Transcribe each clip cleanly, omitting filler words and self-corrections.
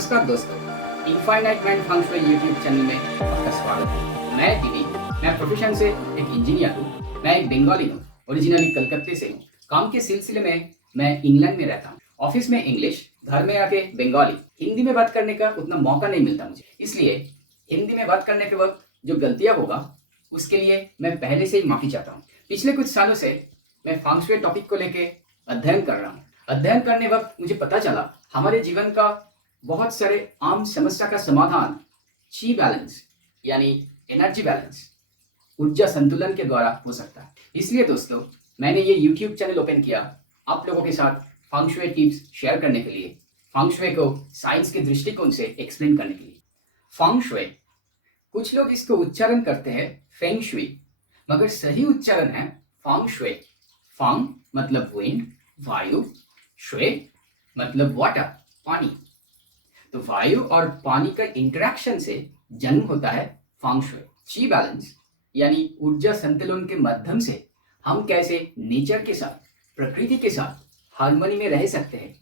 नमस्कार दोस्तों, infinite mind feng shui YouTube channel में आपका स्वागत है। मैं विनीत, मैं प्रोफेशन से एक इंजीनियर हूँ। मैं एक बंगाली हूँ, ओरिजिनली कलकत्ते से हूँ। काम के सिलसिले में मैं इंग्लैंड में रहता हूँ। ऑफिस में इंग्लिश, घर में आके बंगाली, हिंदी में बात करने का उतना मौका नहीं मिलता मुझे। इसलिए हिंदी में बात करने के वक्त जो गलतियाँ होगा उसके लिए मैं पहले से ही माफ़ी चाहता हूँ। पिछले कुछ सालों से मैं फंग शुई टॉपिक को लेके अध्ययन कर रहा हूँ। अध्ययन करने वक्त मुझे पता चला हमारे जीवन का बहुत सारे आम समस्या का समाधान ची बैलेंस यानी एनर्जी बैलेंस, ऊर्जा संतुलन के द्वारा हो सकता है। इसलिए दोस्तों, मैंने ये यूट्यूब चैनल ओपन किया आप लोगों के साथ फंग शुई टिप्स शेयर करने के लिए, फंग शुई को साइंस के दृष्टिकोण से एक्सप्लेन करने के लिए। फंग शुई, कुछ लोग इसको उच्चारण करते हैं फेंग शुई, मगर सही उच्चारण है फंग शुई। फंग मतलब विंड, वायु, शुई मतलब वाटर, पानी। तो वायु और पानी का इंटरेक्शन से जन्म होता है फंग शुई। ची बैलेंस यानी ऊर्जा संतुलन के माध्यम से हम कैसे नेचर के साथ, प्रकृति के साथ हार्मनी में रह सकते हैं,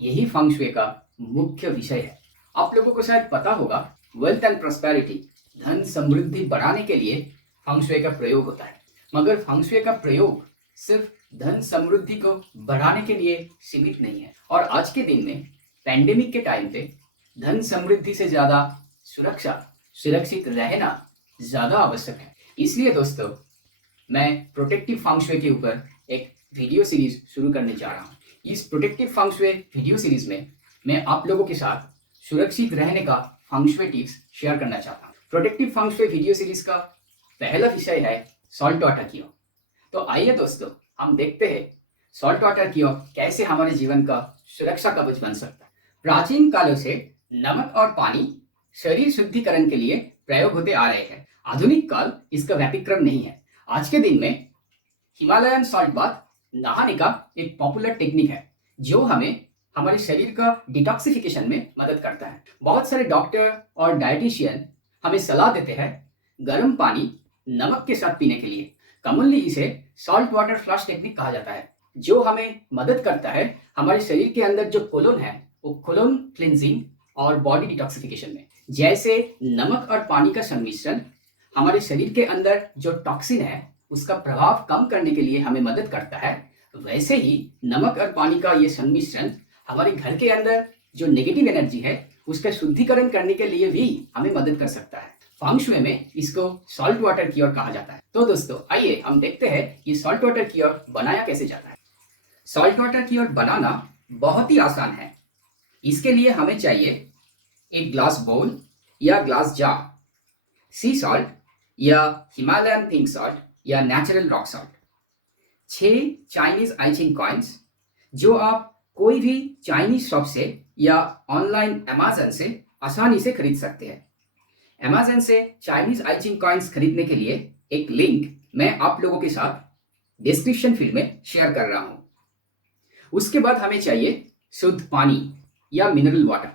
यही फंग शुई का मुख्य विषय है। आप लोगों को शायद पता होगा, वेल्थ एंड प्रॉस्पेरिटी, धन समृद्धि बढ़ाने के लिए फंग शुई का प्रयोग होता है। मगर फंग शुई का प्रयोग सिर्फ धन समृद्धि को बढ़ाने के लिए सीमित नहीं है। और आज के दिन में पैंडेमिक के टाइम पे धन समृद्धि से ज्यादा सुरक्षित रहना ज्यादा आवश्यक है। इसलिए दोस्तों, मैं प्रोटेक्टिव फंग शुई के ऊपर एक वीडियो सीरीज शुरू करने जा रहा हूँ। इस प्रोटेक्टिव फंग शुई वीडियो सीरीज में मैं आप लोगों के साथ सुरक्षित रहने का फंग शुई टिप्स शेयर करना चाहता हूँ। प्रोटेक्टिव फंग शुई वीडियो सीरीज का पहला विषय है सॉल्ट वाटर क्योर। तो आइए दोस्तों, हम देखते हैं सॉल्ट वाटर क्योर कैसे हमारे जीवन का सुरक्षा कवच बन सकता है। प्राचीन कालों से नमक और पानी शरीर शुद्धिकरण के लिए प्रयोग होते आ रहे हैं। आधुनिक काल इसका व्यतिक्रम नहीं है। आज के दिन में हिमालयन सॉल्ट बाथ नहाने का एक पॉपुलर टेक्निक है जो हमें हमारे शरीर का डिटॉक्सिफिकेशन में मदद करता है। बहुत सारे डॉक्टर और डाइटिशियन हमें सलाह देते हैं गर्म पानी नमक के साथ पीने के लिए। कॉमनली इसे सॉल्ट वाटर फ्लश टेक्निक कहा जाता है, जो हमें मदद करता है हमारे शरीर के अंदर जो कोलोन है वो कोलोन क्लिनजिंग और बॉडी डिटॉक्सिफिकेशन में। जैसे नमक और पानी का सम्मिश्रण हमारे शरीर के अंदर जो टॉक्सिन है उसका प्रभाव कम करने के लिए हमें मदद करता है, वैसे ही नमक और पानी का ये सम्मिश्रण हमारे घर के अंदर जो नेगेटिव एनर्जी है उसका शुद्धिकरण करने के लिए भी हमें मदद कर सकता है। फंग शुई में इसको सॉल्ट वाटर क्योर कहा जाता है। तो दोस्तों, आइए हम देखते हैं ये सॉल्ट वाटर क्योर बनाया कैसे जाता है। सॉल्ट वाटर क्योर बनाना बहुत ही आसान है। इसके लिए हमें चाहिए एक ग्लास बाउल या ग्लास जार, सी सॉल्ट या हिमालयन पिंक सॉल्ट या natural rock salt, 6 Chinese I Ching coins जो आप कोई भी चाइनीज शॉप से या ऑनलाइन अमेज़न से आसानी से खरीद सकते हैं। अमेज़न से चाइनीज आइचिंग कॉइन्स खरीदने के लिए एक लिंक मैं आप लोगों के साथ डिस्क्रिप्शन फील्ड में शेयर कर रहा हूं। उसके बाद हमें चाहिए शुद्ध पानी या मिनरल वाटर।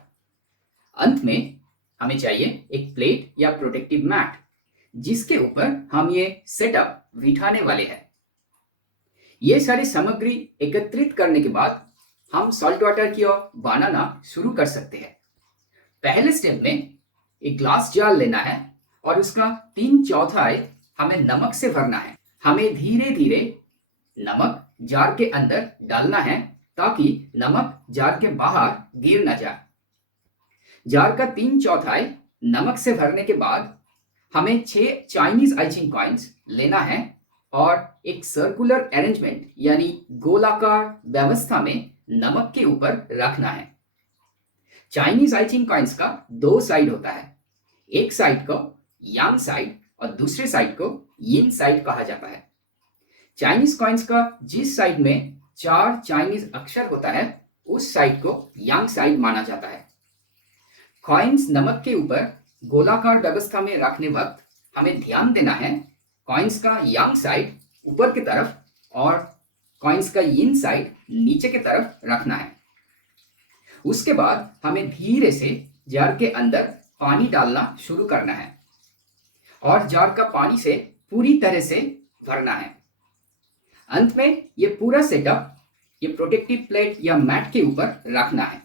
अंत में हमें चाहिए एक प्लेट या प्रोटेक्टिव मैट जिसके ऊपर हम ये सेटअप बिठाने वाले हैं। ये सारी सामग्री एकत्रित करने के बाद हम सॉल्ट वाटर क्योर बनाना शुरू कर सकते हैं। पहले स्टेप में एक ग्लास जार लेना है और उसका 3/4 हमें नमक से भरना है। हमें धीरे धीरे नमक जार के अंदर डालना है ताकि नमक जार के बाहर गिर न जाए। जार का 3/4 नमक से भरने के बाद हमें 6 चाइनीज आइचिंग कॉइन्स लेना है और एक सर्कुलर अरेंजमेंट यानी गोलाकार व्यवस्था में नमक के ऊपर रखना है। चाइनीज आइचिंग कॉइन्स का 2 साइड होता है। एक साइड को यांग साइड और दूसरे साइड को यिन साइड कहा जाता है। चाइनीज कॉइन्स का जिस साइड में 4 चाइनीज अक्षर होता है उस साइड को यांग साइड माना जाता है। कॉइन्स नमक के ऊपर गोलाकार व्यवस्था में रखने वक्त हमें ध्यान देना है कॉइन्स का यांग साइड ऊपर की तरफ और कॉइन्स का यिन साइड नीचे की तरफ रखना है। उसके बाद हमें धीरे से जार के अंदर पानी डालना शुरू करना है और जार का पानी से पूरी तरह से भरना है। अंत में ये पूरा सेटअप ये प्रोटेक्टिव प्लेट या मैट के ऊपर रखना है।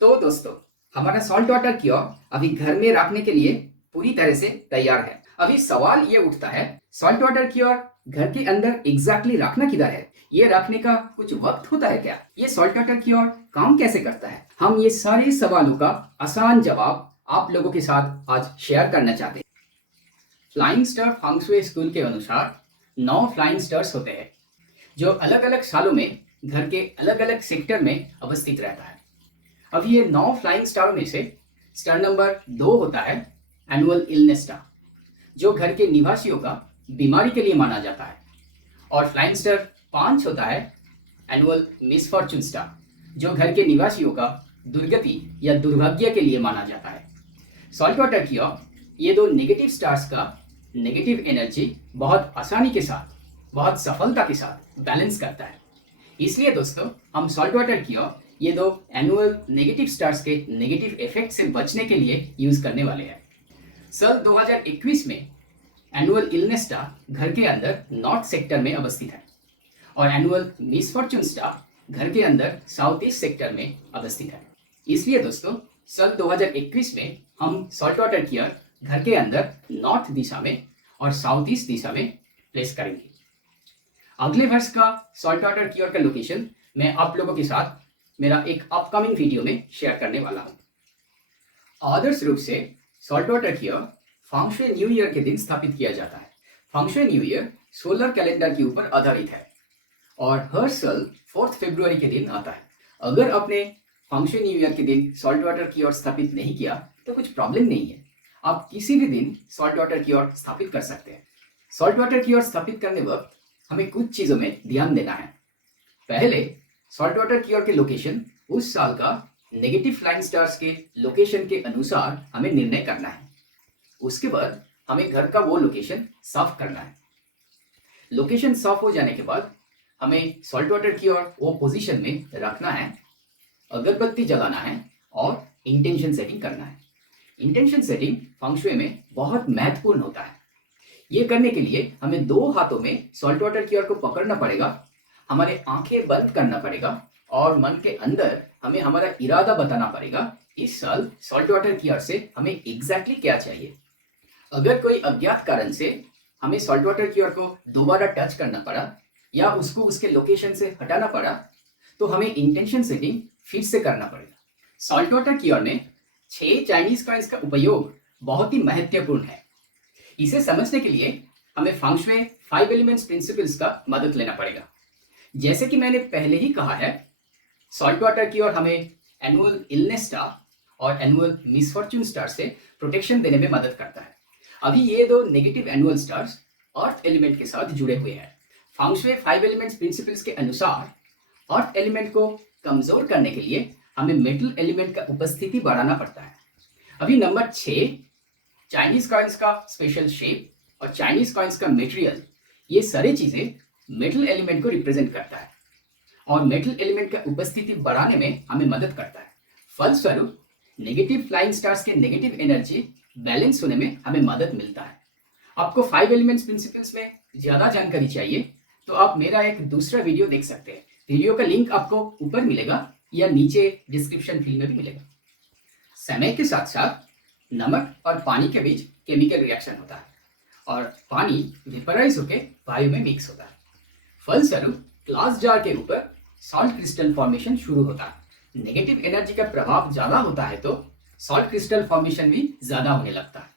तो दोस्तों, हमारा सॉल्ट वाटर क्योर अभी घर में रखने के लिए पूरी तरह से तैयार है। अभी सवाल ये उठता है, सॉल्ट वाटर क्योर घर के अंदर एग्जैक्टली रखना किधर है? ये रखने का कुछ वक्त होता है क्या? ये सॉल्ट वाटर क्योर काम कैसे करता है? हम ये सारे सवालों का आसान जवाब आप लोगों के साथ आज शेयर करना चाहते हैं। Flying star feng shui school के अनुसार 9 फ्लाइंग स्टार्स होते हैं जो अलग अलग सालों में घर के अलग अलग सेक्टर में अवस्थित रहता है। अब ये 9 फ्लाइंग स्टारों में से स्टार नंबर 2 होता है एनुअल इलनेस स्टार, जो घर के निवासियों का बीमारी के लिए माना जाता है। और फ्लाइंग स्टार 5 होता है एनुअल मिसफॉर्चून स्टार, जो घर के निवासियों का दुर्गति या दुर्भाग्य के लिए माना जाता है। सॉल्ट वाटर क्योर ये दो नेगेटिव स्टार्स का नेगेटिव एनर्जी बहुत आसानी के साथ, बहुत सफलता के साथ बैलेंस करता है। इसलिए दोस्तों, हम सॉल्ट वाटर क्योर ये दो एनुअल नेगेटिव स्टार्स के नेगेटिव इफेक्ट से बचने के लिए यूज करने वाले हैं। साल 2021 में एनुअल इलनेस स्टार घर के अंदर नॉर्थ सेक्टर में अवस्थित है और एनुअल मिसफॉर्चून स्टार घर के अंदर साउथ ईस्ट सेक्टर में अवस्थित है। इसलिए दोस्तों, साल 2021 में हम सॉल्ट वाटर क्योर घर के अंदर नॉर्थ दिशा में और साउथ ईस्ट दिशा में प्लेस करेंगे। अगले वर्ष का सॉल्ट वाटर क्योर का लोकेशन मैं आप लोगों के साथ मेरा एक अपकमिंग वीडियो में शेयर करने वाला हूं। आदर्श रूप से salt water cure feng shui new year के दिन स्थापित किया जाता है। Feng shui new year solar calendar के ऊपर आधारित है और हर साल 4 फरवरी के दिन आता है। अगर आपने फेंग शुई न्यू ईयर के दिन सॉल्ट वाटर क्योर स्थापित नहीं किया तो कुछ प्रॉब्लम नहीं है, आप किसी भी दिन सॉल्ट वाटर क्योर स्थापित कर सकते हैं। सॉल्ट वाटर क्योर स्थापित करने वक्त हमें कुछ चीजों में ध्यान देना है। पहले, सॉल्ट वाटर क्योर के लोकेशन उस साल का नेगेटिव फ्लाइंग स्टार्स के लोकेशन के अनुसार हमें निर्णय करना है। उसके बाद हमें घर का वो लोकेशन साफ करना है। लोकेशन साफ हो जाने के बाद हमें सॉल्ट वाटर क्योर वो पोजीशन में रखना है, अगरबत्ती जलाना है और इंटेंशन सेटिंग करना है। इंटेंशन सेटिंग फेंग शुई में बहुत महत्वपूर्ण होता है। ये करने के लिए हमें 2 हाथों में सॉल्ट वाटर क्योर को पकड़ना पड़ेगा, हमारे आंखें बंद करना पड़ेगा और मन के अंदर हमें हमारा इरादा बताना पड़ेगा इस साल सॉल्ट वाटर क्योर से हमें एग्जैक्टली क्या चाहिए। अगर कोई अज्ञात कारण से हमें सॉल्ट वाटर क्योर को दोबारा टच करना पड़ा या उसको उसके लोकेशन से हटाना पड़ा तो हमें इंटेंशन सेटिंग फिर से करना पड़ेगा। सॉल्ट वाटर क्योर में 6 चाइनीज कॉइन्स का उपयोग बहुत ही महत्वपूर्ण है। इसे समझने के लिए हमें फेंग शुई 5 एलिमेंट्स प्रिंसिपल्स का मदद लेना पड़ेगा। जैसे कि मैंने पहले ही कहा है, सॉल्ट वाटर क्योर हमें एनुअल इलनेस स्टार और एनुअल मिसफॉर्चून स्टार से प्रोटेक्शन देने में मदद करता है। अभी ये दो negative annual stars earth element के साथ जुड़े हुए हैं। फेंग शुई 5 एलिमेंट्स प्रिंसिपल्स के अनुसार अर्थ एलिमेंट को कमजोर करने के लिए हमें मेटल एलिमेंट का उपस्थिति बढ़ाना पड़ता है। अभी नंबर 6, चाइनीज कॉइन्स का स्पेशल शेप और चाइनीज कॉइन्स का मटेरियल, ये सारी चीजें मेटल एलिमेंट को रिप्रेजेंट करता है और मेटल एलिमेंट का उपस्थिति बढ़ाने में हमें मदद करता है। फलस्वरूप नेगेटिव फ्लाइंग स्टार्स के नेगेटिव एनर्जी बैलेंस होने में हमें मदद मिलता है। आपको 5 एलिमेंट्स प्रिंसिपल्स में ज्यादा जानकारी चाहिए तो आप मेरा एक दूसरा वीडियो देख सकते हैं। वीडियो का लिंक आपको ऊपर मिलेगा या नीचे डिस्क्रिप्शन फील्ड में भी मिलेगा। समय के साथ साथ नमक और पानी के बीच केमिकल रिएक्शन होता है और पानी वेपराइज होकर वायु में मिक्स होता है। फलस्वरूप ग्लास जार के ऊपर सॉल्ट क्रिस्टल फॉर्मेशन शुरू होता है। नेगेटिव एनर्जी का प्रभाव ज्यादा होता है तो सॉल्ट क्रिस्टल फॉर्मेशन भी ज्यादा होने लगता है।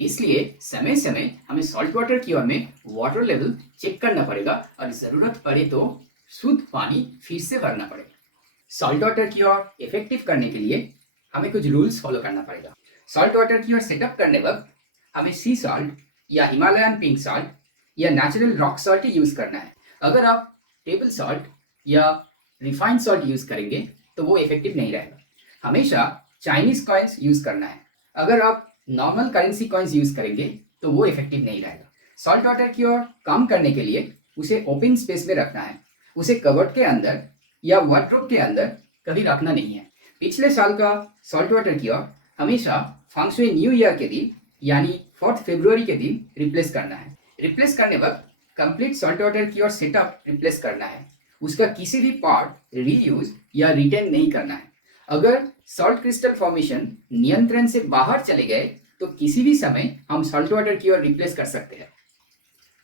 इसलिए समय समय हमें सॉल्ट वाटर क्योर में वाटर लेवल चेक करना पड़ेगा और जरूरत पड़े तो शुद्ध पानी फिर से भरना पड़ेगा। सॉल्ट वाटर क्योर इफेक्टिव करने के लिए हमें कुछ रूल्स फॉलो करना पड़ेगा। सॉल्ट वाटर क्योर सेटअप करने वक्त हमें सी सॉल्ट या हिमालयन पिंक सॉल्ट या नेचुरल रॉक सॉल्ट ही यूज करना है। अगर आप टेबल सॉल्ट या रिफाइंड सॉल्ट यूज करेंगे तो वो इफेक्टिव नहीं रहेगा। हमेशा चाइनीज कॉइन्स यूज करना है। अगर आप नॉर्मल करेंसी कॉइन्स यूज करेंगे तो वो इफेक्टिव नहीं रहेगा। सॉल्ट वाटर क्योर कम करने के लिए उसे ओपन स्पेस में रखना है, उसे कवर्ड के अंदर या वार्डरोब के अंदर कभी रखना नहीं है। पिछले साल का सॉल्ट वाटर क्योर हमेशा फेंग शुई न्यू ईयर के दिन यानी 4 फरवरी के दिन रिप्लेस करना है। रिप्लेस करने वक्त complete salt water cure setup replace करना है। उसका किसी भी पार्ट रीयूज या रिटेन नहीं करना है। अगर सॉल्ट क्रिस्टल फॉर्मेशन नियंत्रण से बाहर चले गए तो किसी भी समय हम सॉल्ट वाटर की ओर रिप्लेस कर सकते हैं।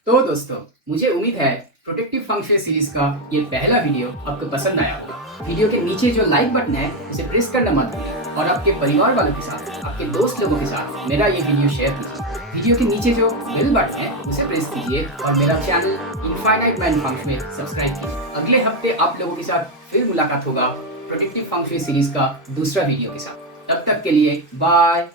तो दोस्तों, मुझे उम्मीद है प्रोटेक्टिव फंक्शुई सीरीज का ये पहला वीडियो आपको पसंद आया होगा। वीडियो के नीचे जो लाइक बटन है उसे प्रेस करना मत भूलिए और आपके परिवार वालों के साथ, आपके दोस्त लोगों के साथ मेरा ये वीडियो शेयर कीजिए। वीडियो के नीचे जो बेल बटन है उसे प्रेस कीजिए और मेरा चैनल इनफाइनाइट माइंड फंक्शन में सब्सक्राइब कीजिए। अगले हफ्ते आप लोगों के साथ फिर मुलाकात होगा प्रोटेक्टिव फंक्शुई सीरीज का दूसरा वीडियो के साथ। तब तक के लिए बाय।